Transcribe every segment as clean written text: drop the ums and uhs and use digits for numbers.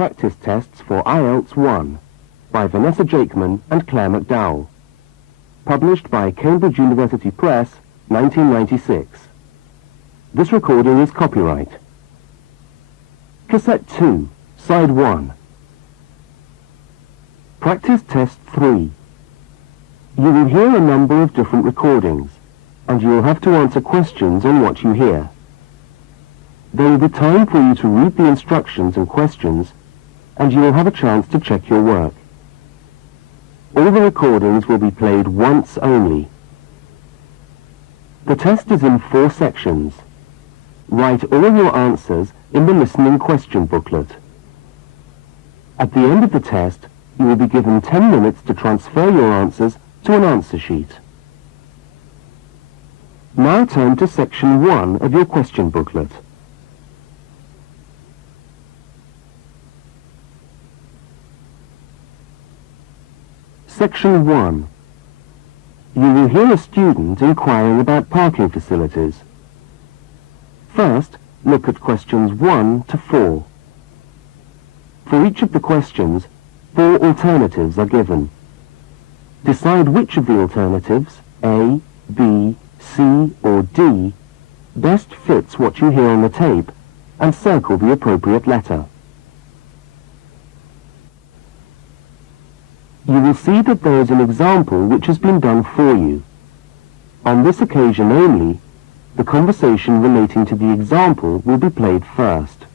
practice tests for Ielts 1 by Vanessa Jakeman and Claire McDowell. Published by Cambridge University Press, 1996. This recording is copyright. Cassette 2, Side 1. Practice Test 3. You will hear a number of different recordings, and you will have to answer questions on what you hear. There will be time for you to read the instructions and questions, and you will have a chance to check your work. All the recordings will be played once only. The test is in 4 sections. Write all your answers in the listening question booklet. At the end of the test, you will be given 10 minutes to transfer your answers to an answer sheet. Now turn to section 1 of your question booklet. Section 1. You will hear a student inquiring about parking facilities. First, look at questions 1 to 4. For each of the questions, 4 alternatives are given. Decide which of the alternatives, A, B, C or D, best fits what you hear on the tape, and circle the appropriate letter. You will see that there is an example which has been done for you. On this occasion only, the conversation relating to the example will be played first.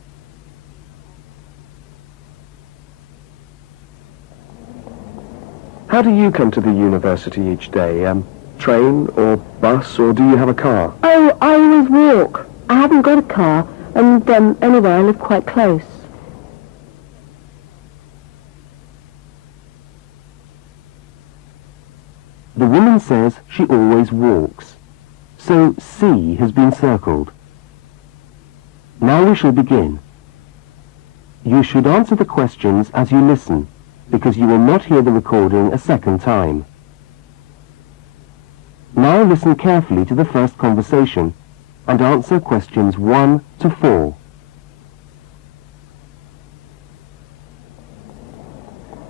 How do you come to the university each day? Train or bus, or do you have a car? Oh, I always walk. I haven't got a car, and anyway, I live quite close. The woman says she always walks, so C has been circled. Now we shall begin. You should answer the questions as you listen, because you will not hear the recording a second time. Now listen carefully to the first conversation and answer questions 1 to 4.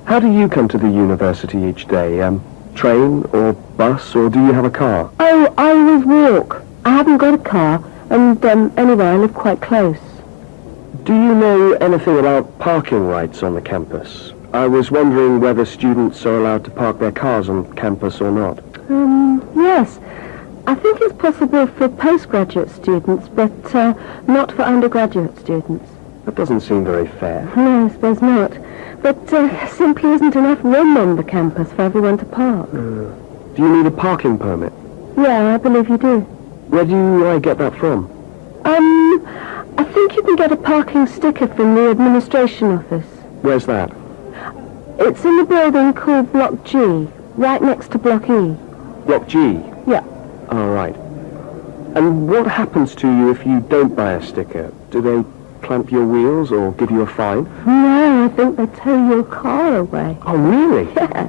How do you come to the university each day? Train or bus, or do you have a car? Oh, I always walk. I haven't got a car, and anyway, I live quite close. Do you know anything about parking rights on the campus? I was wondering whether students are allowed to park their cars on campus or not. Yes. I think it's possible for postgraduate students, but not for undergraduate students. That doesn't seem very fair. No, I suppose not. But simply isn't enough room on the campus for everyone to park. Do you need a parking permit? Yeah, I believe you do. Where do I get that from? I think you can get a parking sticker from the administration office. Where's that? It's in the building called Block G, right next to Block E. Block G? Yeah. All right. And what happens to you if you don't buy a sticker? Do they clamp your wheels or give you a fine? No, I think they tow your car away. Oh, really? Yeah.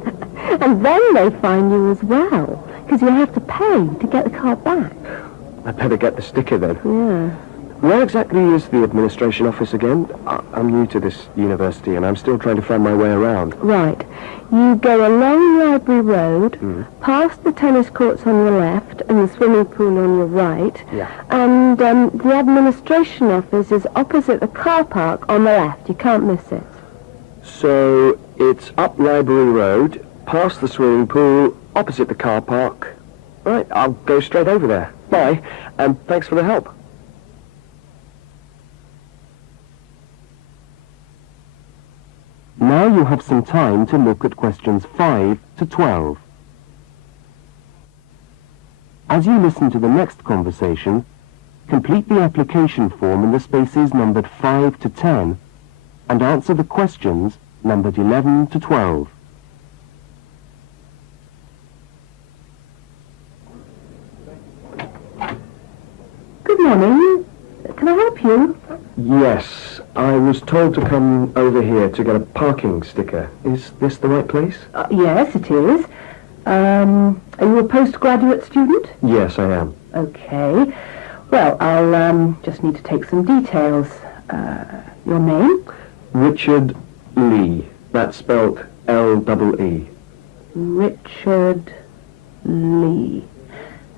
And then they fine you as well, because you have to pay to get the car back. I better get the sticker then. Yeah. Where exactly is the administration office again? I'm new to this university and I'm still trying to find my way around. Right. You go along Library Road, past the tennis courts on your left and the swimming pool on your right. Yeah. And the administration office is opposite the car park on the left. You can't miss it. So it's up Library Road, past the swimming pool, opposite the car park. Right, I'll go straight over there. Bye, and thanks for the help. Now you have some time to look at questions 5 to 12. As you listen to the next conversation, complete the application form in the spaces numbered 5 to 10 and answer the questions numbered 11 to 12. Good morning. Can I help you? Yes, I was told to come over here to get a parking sticker. Is this the right place? Yes, it is. Are you a postgraduate student? Yes, I am. Okay. Well, I'll just need to take some details. Your name? Richard Lee. That's spelt L-E-E. Richard Lee.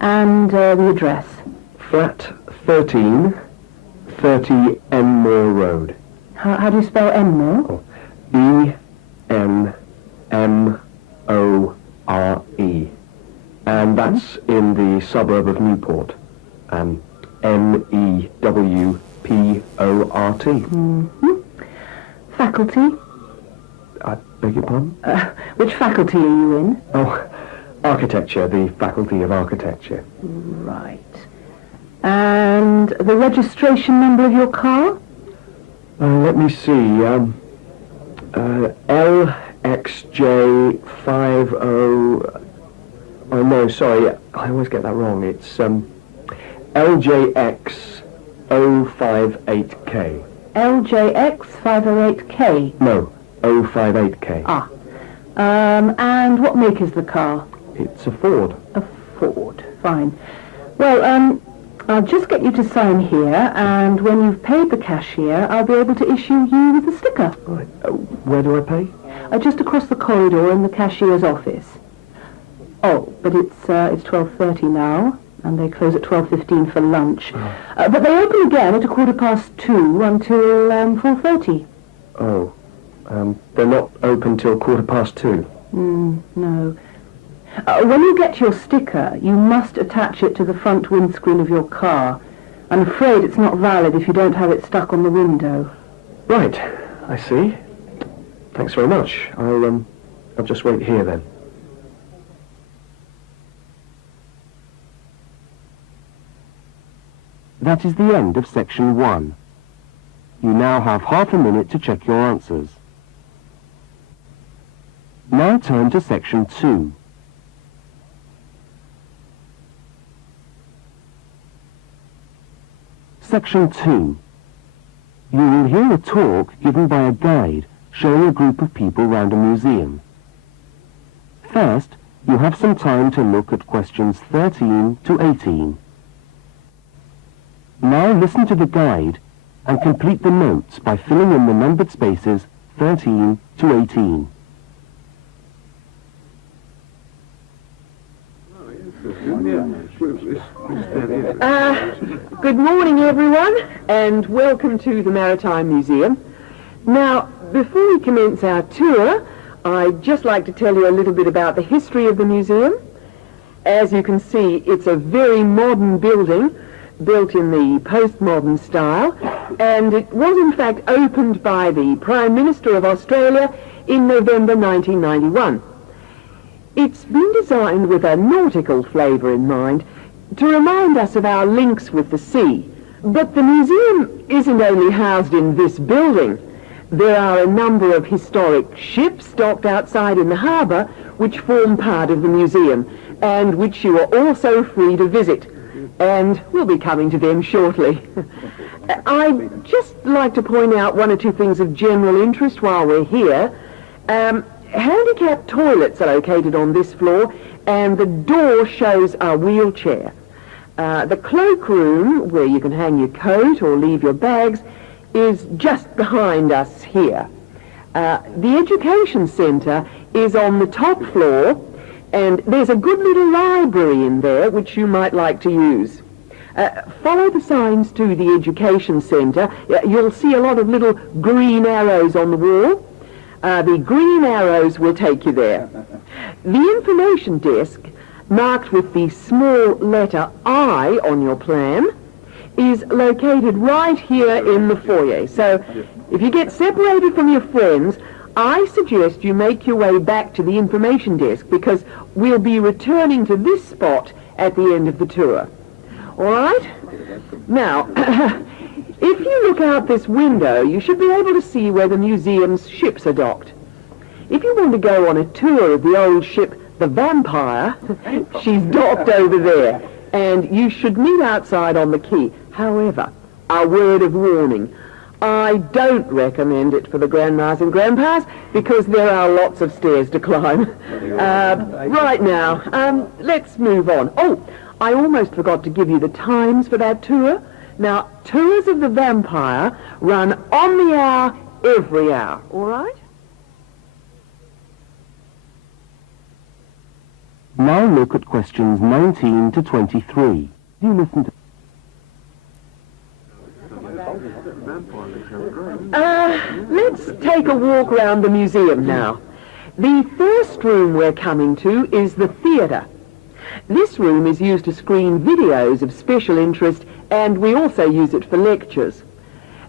And the address? Flat 13, 30 Enmore Road. How do you spell Enmore? E-N-M-O-R-E. And that's in the suburb of Newport. N-E-W-P-O-R-T. Mm-hmm. Faculty? I beg your pardon? Which faculty are you in? Oh, architecture, the Faculty of Architecture. Right. And the registration number of your car? Let me see. LXJ50... Oh, no, sorry. I always get that wrong. It's LJX058K. LJX508K? No, 058K. Ah. And what make is the car? It's a Ford. A Ford. Fine. Well, I'll just get you to sign here, and when you've paid the cashier, I'll be able to issue you with a sticker. Right. Where do I pay? Just across the corridor in the cashier's office. Oh, but it's 12:30 now, and they close at 12:15 for lunch. Oh. But they open again at 2:15 until 4:30. Oh. They're not open till 2:15. No. When you get your sticker, you must attach it to the front windscreen of your car. I'm afraid it's not valid if you don't have it stuck on the window. Right, I see. Thanks very much. I'll just wait here then. That is the end of section 1. You now have half a minute to check your answers. Now turn to section 2. Section 2. You will hear a talk given by a guide showing a group of people round a museum. First, you have some time to look at questions 13 to 18. Now listen to the guide and complete the notes by filling in the numbered spaces 13 to 18. Good morning, everyone, and welcome to the Maritime Museum. Now, before we commence our tour, I'd just like to tell you a little bit about the history of the museum. As you can see, it's a very modern building, built in the postmodern style, and it was in fact opened by the Prime Minister of Australia in November 1991. It's been designed with a nautical flavour in mind, to remind us of our links with the sea. But the museum isn't only housed in this building. There are a number of historic ships docked outside in the harbour which form part of the museum, and which you are also free to visit. And we'll be coming to them shortly. I'd just like to point out one or two things of general interest while we're here. Handicapped toilets are located on this floor, and the door shows a wheelchair. The cloakroom, where you can hang your coat or leave your bags, is just behind us here. The education centre is on the top floor, and there's a good little library in there which you might like to use. Follow the signs to the education centre. You'll see a lot of little green arrows on the wall. The green arrows will take you there. The information desk, marked with the small letter I on your plan, is located right here in the foyer. So if you get separated from your friends, I suggest you make your way back to the information desk, because we'll be returning to this spot at the end of the tour. All right? Now, if you look out this window, you should be able to see where the museum's ships are docked. If you want to go on a tour of the old ship, the Vampire, she's docked over there, and you should meet outside on the quay. However, a word of warning. I don't recommend it for the grandmas and grandpas, because there are lots of stairs to climb. Right now, let's move on. Oh, I almost forgot to give you the times for that tour. Now, tours of the Vampire run on the hour every hour, all right? Now look at questions 19 to 23. You listen to... Let's take a walk around the museum now. The first room we're coming to is the theatre. This room is used to screen videos of special interest, and we also use it for lectures.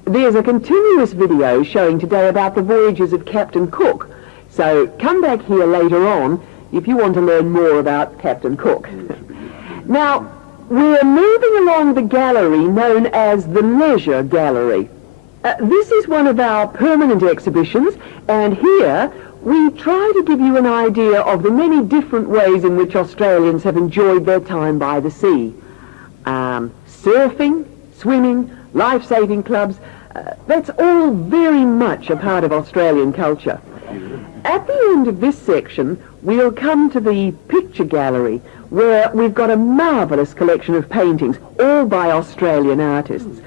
There's a continuous video showing today about the voyages of Captain Cook, so come back here later on if you want to learn more about Captain Cook. Now, we're moving along the gallery known as the Leisure Gallery. This is one of our permanent exhibitions, and here we try to give you an idea of the many different ways in which Australians have enjoyed their time by the sea. Surfing, swimming, life-saving clubs, that's all very much a part of Australian culture. At the end of this section, we'll come to the picture gallery, where we've got a marvellous collection of paintings, all by Australian artists.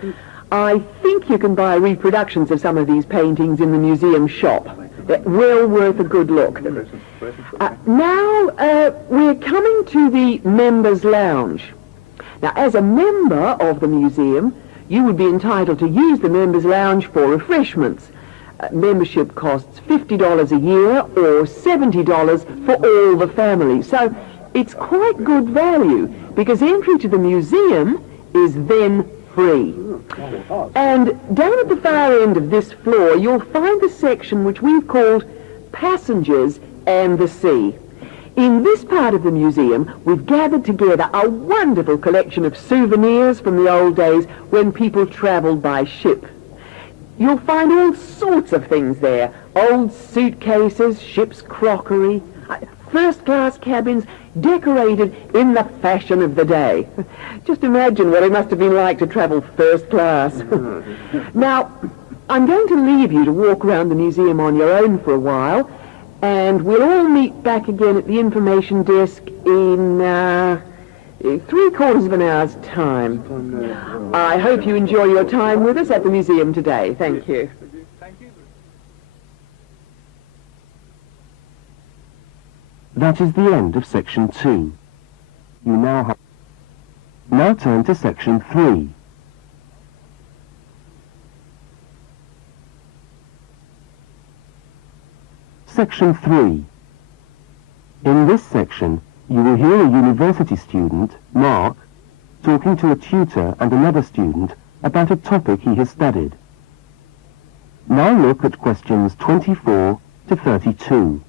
I think you can buy reproductions of some of these paintings in the museum shop. They're well worth a good look. Now, we're coming to the Members' Lounge. Now, as a member of the museum, you would be entitled to use the Members' Lounge for refreshments. Membership costs $50 a year or $70 for all the family. So it's quite good value because entry to the museum is then free. And down at the far end of this floor, you'll find the section which we've called Passengers and the Sea. In this part of the museum, we've gathered together a wonderful collection of souvenirs from the old days when people travelled by ship. You'll find all sorts of things there. Old suitcases, ship's crockery, first-class cabins decorated in the fashion of the day. Just imagine what it must have been like to travel first class. Now, I'm going to leave you to walk around the museum on your own for a while, and we'll all meet back again at the information desk in 3/4 of an hour's time. I hope you enjoy your time with us at the museum today. Thank you. That is the end of section 2. You now turn to section 3. Section 3. In this section, you will hear a university student, Mark, talking to a tutor and another student about a topic he has studied. Now look at questions 24 to 32.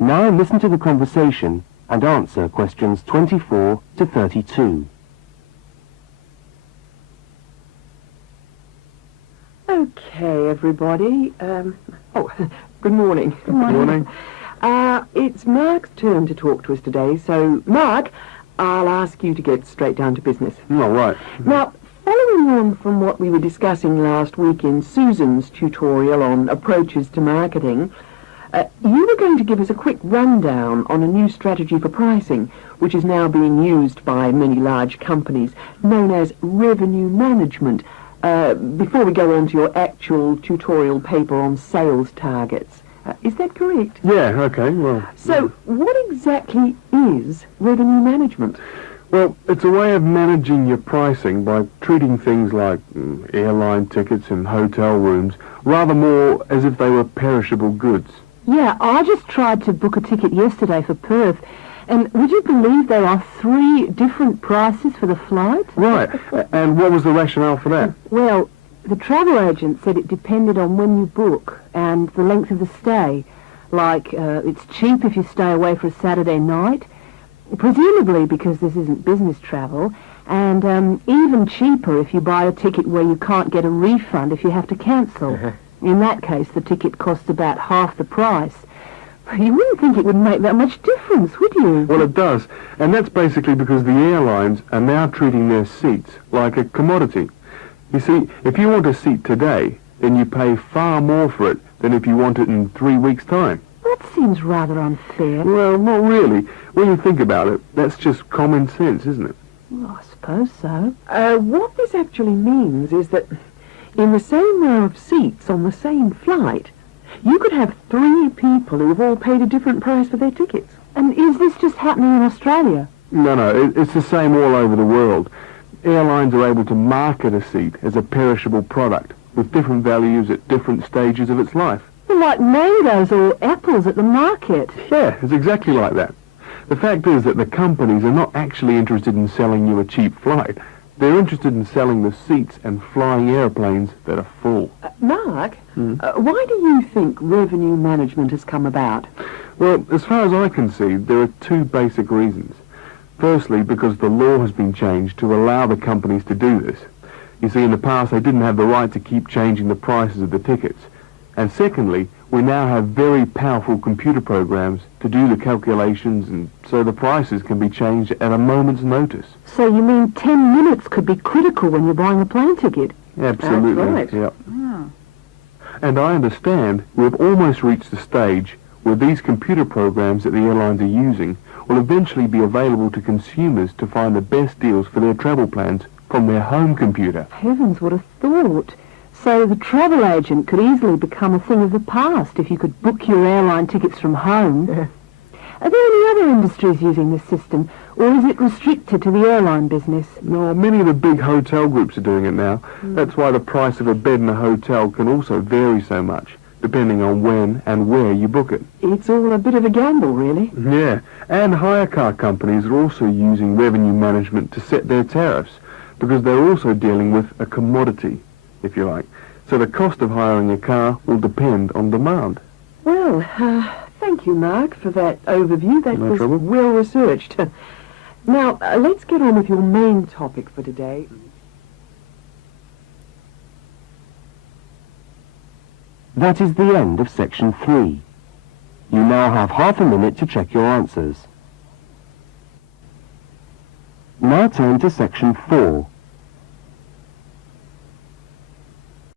Now listen to the conversation and answer questions 24 to 32. Okay, everybody. Good morning. Good morning. It's Mark's turn to talk to us today, so Mark, I'll ask you to get straight down to business. All right. Now, following on from what we were discussing last week in Susan's tutorial on approaches to marketing, you were going to give us a quick rundown on a new strategy for pricing, which is now being used by many large companies, known as revenue management, before we go on to your actual tutorial paper on sales targets. Is that correct? Yeah, okay, well... So, what exactly is revenue management? Well, it's a way of managing your pricing by treating things like airline tickets and hotel rooms rather more as if they were perishable goods. Yeah, I just tried to book a ticket yesterday for Perth, and would you believe there are 3 different prices for the flight? Right, and what was the rationale for that? Well, the travel agent said it depended on when you book and the length of the stay. Like, it's cheap if you stay away for a Saturday night, presumably because this isn't business travel, and even cheaper if you buy a ticket where you can't get a refund if you have to cancel. In that case, the ticket costs about half the price. You wouldn't think it would make that much difference, would you? Well, it does, and that's basically because the airlines are now treating their seats like a commodity. You see, if you want a seat today, then you pay far more for it than if you want it in 3 weeks' time. That seems rather unfair. Well, not really. When you think about it, that's just common sense, isn't it? Well, I suppose so. What this actually means is that in the same row of seats on the same flight, you could have 3 people who have all paid a different price for their tickets. And is this just happening in Australia? No, it's the same all over the world. Airlines are able to market a seat as a perishable product with different values at different stages of its life. Like mangoes or apples at the market. Yeah, it's exactly like that. The fact is that the companies are not actually interested in selling you a cheap flight. They're interested in selling the seats and flying airplanes that are full. Mark, why do you think revenue management has come about? Well, as far as I can see, there are 2 basic reasons. Firstly, because the law has been changed to allow the companies to do this. You see, in the past, they didn't have the right to keep changing the prices of the tickets. And secondly, we now have very powerful computer programs to do the calculations, and so the prices can be changed at a moment's notice. So you mean 10 minutes could be critical when you're buying a plane ticket? Absolutely. That's right. Yep. And I understand we've almost reached the stage where these computer programs that the airlines are using will eventually be available to consumers to find the best deals for their travel plans from their home computer. Heavens, what a thought. So the travel agent could easily become a thing of the past if you could book your airline tickets from home. Are there any other industries using this system, or is it restricted to the airline business? No, many of the big hotel groups are doing it now. That's why the price of a bed in a hotel can also vary so much, depending on when and where you book it. It's all a bit of a gamble, really. Yeah, and hire car companies are also using revenue management to set their tariffs, because they're also dealing with a commodity, if you like. So the cost of hiring a car will depend on demand. Well, thank you, Mark, for that overview. That No was trouble. well researched. Now, let's get on with your main topic for today. That is the end of section 3. You now have half a minute to check your answers. Now turn to section 4.